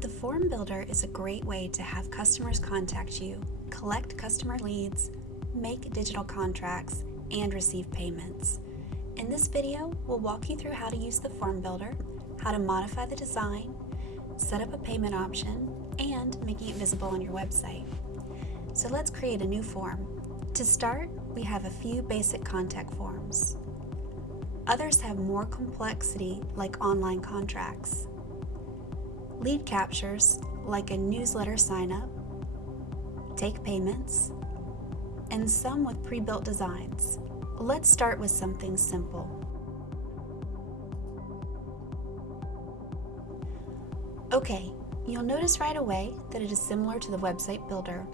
The Form Builder is a great way to have customers contact you, collect customer leads, make digital contracts, and receive payments. In this video, we'll walk you through how to use the Form Builder, how to modify the design, set up a payment option, and making it visible on your website. So let's create a new form. To start, we have a few basic contact forms. Others have more complexity, like online contracts. Lead captures, like a newsletter sign-up, take payments, and some with pre-built designs. Let's start with something simple. Okay, you'll notice right away that it is similar to the website builder.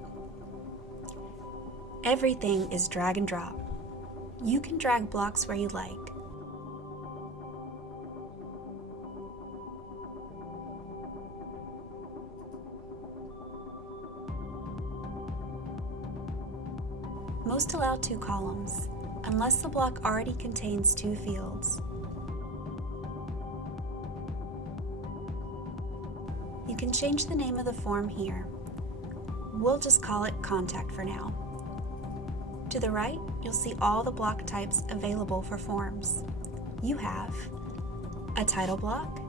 Everything is drag and drop. You can drag blocks where you like. Most allow 2 columns, unless the block already contains 2 fields. You can change the name of the form here. We'll just call it Contact for now. To the right, you'll see all the block types available for forms. You have a title block,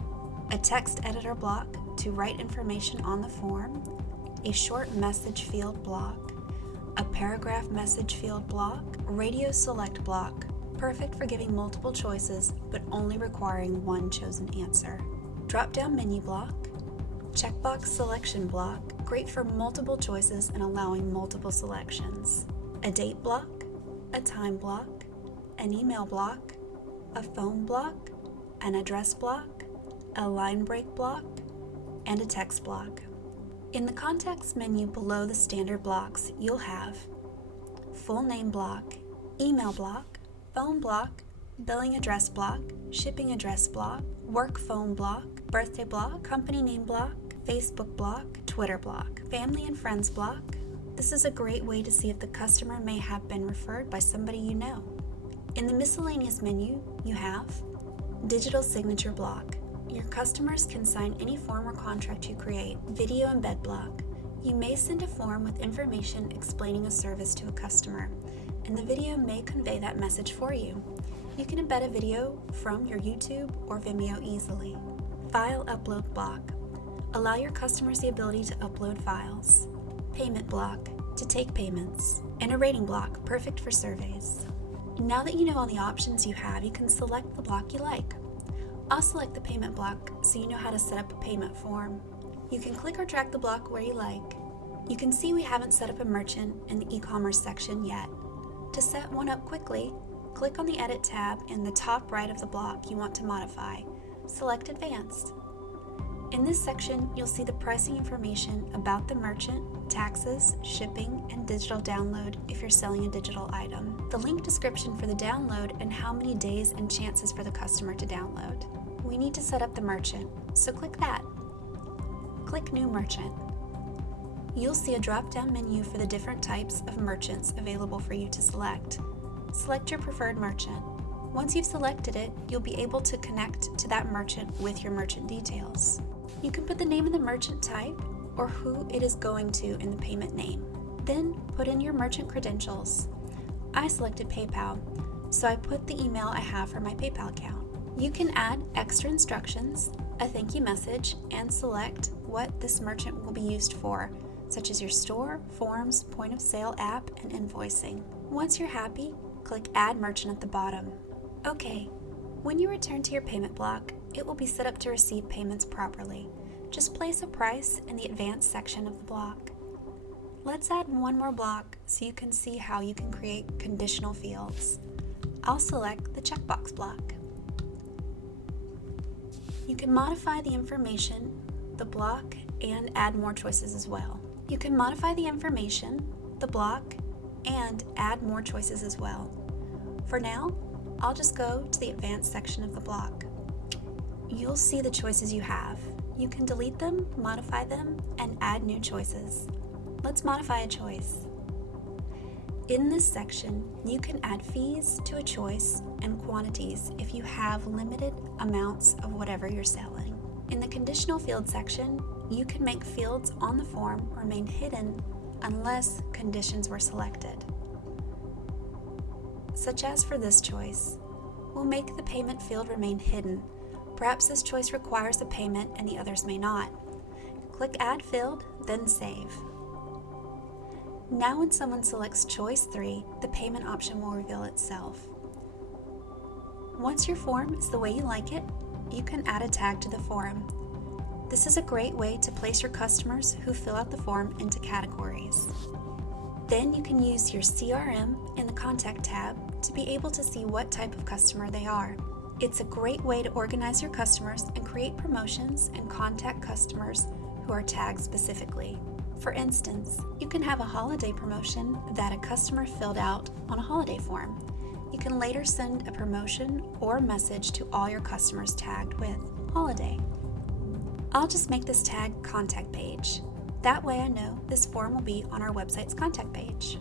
a text editor block to write information on the form, a short message field block, a paragraph message field block, radio select block, perfect for giving multiple choices but only requiring one chosen answer. Drop-down menu block, checkbox selection block, great for multiple choices and allowing multiple selections. A date block, a time block, an email block, a phone block, an address block, a line break block, and a text block. In the context menu below the standard blocks, you'll have full name block, email block, phone block, billing address block, shipping address block, work phone block, birthday block, company name block, Facebook block, Twitter block, family and friends block. This is a great way to see if the customer may have been referred by somebody you know. In the miscellaneous menu, you have digital signature block. Your customers can sign any form or contract you create. Video embed block. You may send a form with information explaining a service to a customer, and the video may convey that message for you. You can embed a video from your YouTube or Vimeo easily. File upload block. Allow your customers the ability to upload files. Payment block, to take payments. And a rating block, perfect for surveys. Now that you know all the options you have, you can select the block you like. I'll select the payment block so you know how to set up a payment form. You can click or drag the block where you like. You can see we haven't set up a merchant in the e-commerce section yet. To set one up quickly, click on the Edit tab in the top right of the block you want to modify. Select Advanced. In this section, you'll see the pricing information about the merchant, taxes, shipping, and digital download if you're selling a digital item. The link description for the download and how many days and chances for the customer to download. We need to set up the merchant, so click that. Click New Merchant. You'll see a drop-down menu for the different types of merchants available for you to select. Select your preferred merchant. Once you've selected it, you'll be able to connect to that merchant with your merchant details. You can put the name of the merchant type or who it is going to in the payment name. Then put in your merchant credentials. I selected PayPal, so I put the email I have for my PayPal account. You can add extra instructions, a thank you message, and select what this merchant will be used for, such as your store, forms, point of sale app, and invoicing. Once you're happy, click Add Merchant at the bottom. Okay, when you return to your payment block, it will be set up to receive payments properly. Just place a price in the advanced section of the block. Let's add one more block so you can see how you can create conditional fields. I'll select the checkbox block. You can modify the information, the block, and add more choices as well. You can modify the information, the block, and add more choices as well. For now, I'll just go to the advanced section of the block. You'll see the choices you have. You can delete them, modify them, and add new choices. Let's modify a choice. In this section, you can add fees to a choice and quantities if you have limited amounts of whatever you're selling. In the Conditional Field section, you can make fields on the form remain hidden unless conditions were selected. Such as for this choice, we'll make the payment field remain hidden. Perhaps this choice requires a payment and the others may not. Click Add Field, then Save. Now when someone selects Choice 3, the payment option will reveal itself. Once your form is the way you like it, you can add a tag to the form. This is a great way to place your customers who fill out the form into categories. Then you can use your CRM in the Contact tab to be able to see what type of customer they are. It's a great way to organize your customers and create promotions and contact customers who are tagged specifically. For instance, you can have a holiday promotion that a customer filled out on a holiday form. You can later send a promotion or message to all your customers tagged with holiday. I'll just make this tag Contact Page. That way I know this form will be on our website's contact page.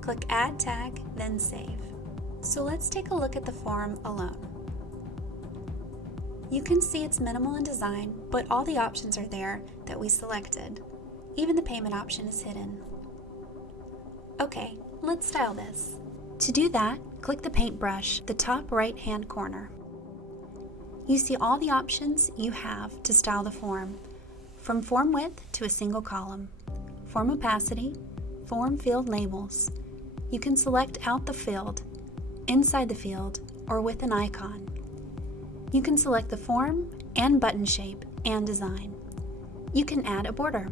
Click Add Tag, then Save. So let's take a look at the form alone. You can see it's minimal in design, but all the options are there that we selected. Even the payment option is hidden. Okay, let's style this. To do that, click the paintbrush, the top right-hand corner. You see all the options you have to style the form, from form width to a single column, form opacity, form field labels. You can select out the field, inside the field, or with an icon. You can select the form and button shape and design. You can add a border.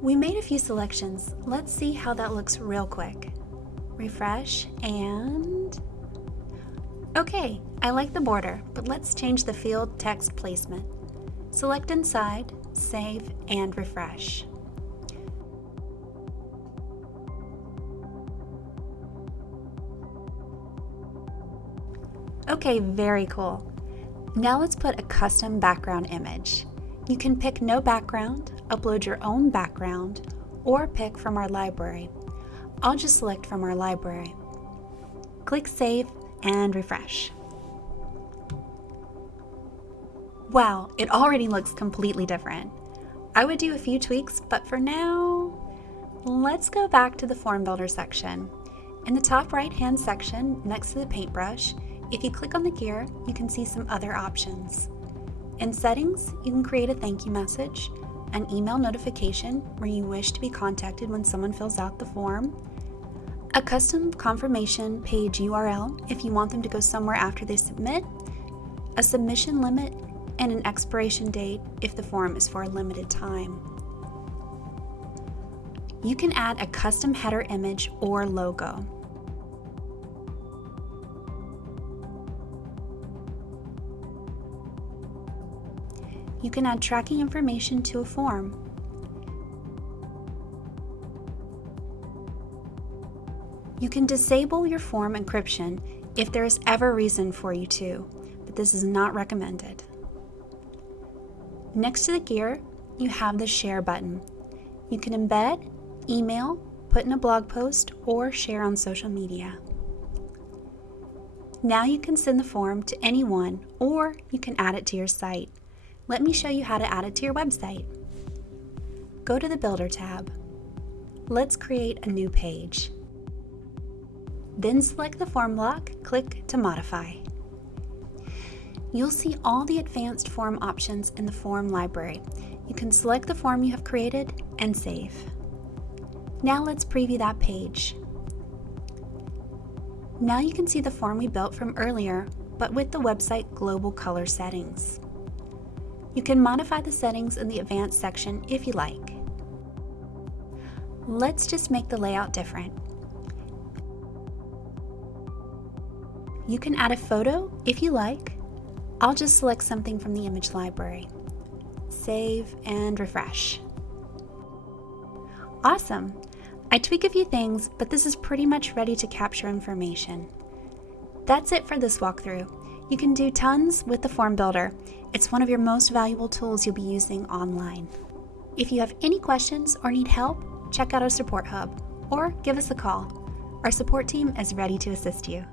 We made a few selections. Let's see how that looks real quick. Refresh and... Okay, I like the border, but let's change the field text placement. Select inside, save, and refresh. Okay, very cool. Now let's put a custom background image. You can pick no background, upload your own background, or pick from our library. I'll just select from our library. Click Save and refresh. Wow, it already looks completely different. I would do a few tweaks, but for now, let's go back to the Form Builder section. In the top right-hand section, next to the paintbrush, if you click on the gear, you can see some other options. In Settings, you can create a thank you message, an email notification where you wish to be contacted when someone fills out the form, a custom confirmation page URL if you want them to go somewhere after they submit, a submission limit, and an expiration date if the form is for a limited time. You can add a custom header image or logo. You can add tracking information to a form. You can disable your form encryption if there is ever reason for you to, but this is not recommended. Next to the gear, you have the Share button. You can embed, email, put in a blog post, or share on social media. Now you can send the form to anyone, or you can add it to your site. Let me show you how to add it to your website. Go to the Builder tab. Let's create a new page. Then select the form block, click to modify. You'll see all the advanced form options in the form library. You can select the form you have created and save. Now let's preview that page. Now you can see the form we built from earlier, but with the website global color settings. You can modify the settings in the advanced section if you like. Let's just make the layout different. You can add a photo if you like. I'll just select something from the image library. Save and refresh. Awesome! I tweak a few things, but this is pretty much ready to capture information. That's it for this walkthrough. You can do tons with the Form Builder. It's one of your most valuable tools you'll be using online. If you have any questions or need help, check out our support hub or give us a call. Our support team is ready to assist you.